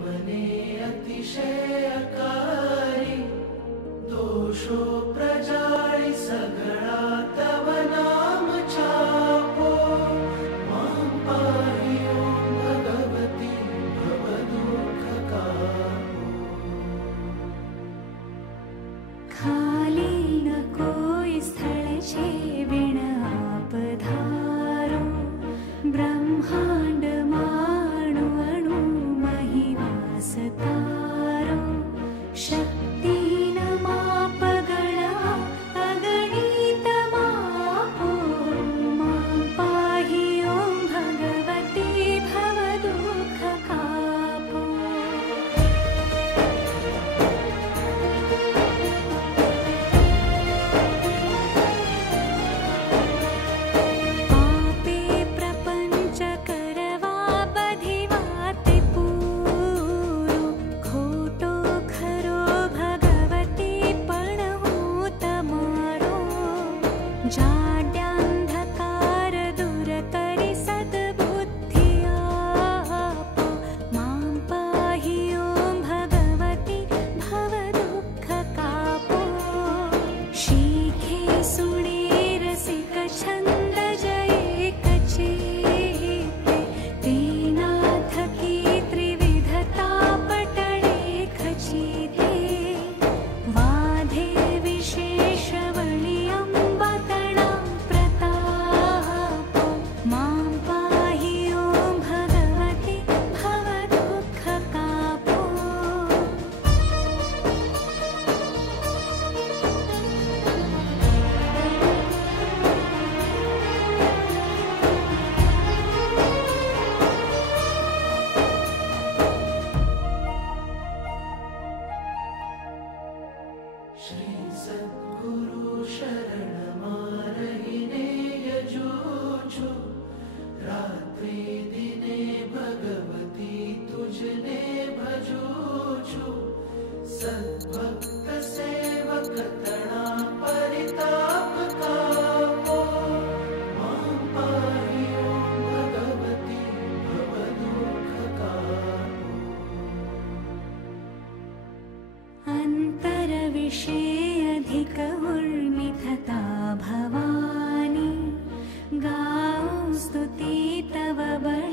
मने अतिशयकारी दोषो प्रजाळी सगळा तव नाम चापो मां पाहि ओं भगवती भवदुःखकापो खाली न कोई स्थळ छे विण आप धारो ब्रह्मांड माणु अणु महिवास तारो शक्ति न माप गणा अगणित मापो मां पाहि ओं भगवती भवदुःखकापो पापे प्रपंच करवा बधिवाते पूरो खोटो खरो भगवती पण हूँ तमारो जाड्यांधकार दूर करी सद्बुद्धि आपो मां पाहि ओं भगवती भवदुःखकापो शीखे सुणे रसिक छंद जये कचेते तेना थकी त्रिविधता पटळे खचिते वाधे विशेष वळी अंबतणा प्रतापो मां पाहि ओं भगवती भवदुःखकापो श्री सद्गुरु शरण मारहिने यजूछु रात्रि दिने भगवती तुझने भजूछु सद्भक्त सेवक तणा परिताप कापो मां पाहि ओं भगवती भवदुःखकापो अंतर विषय अधिक उर्मिथता भवानी गाओ स्तुति तव बळ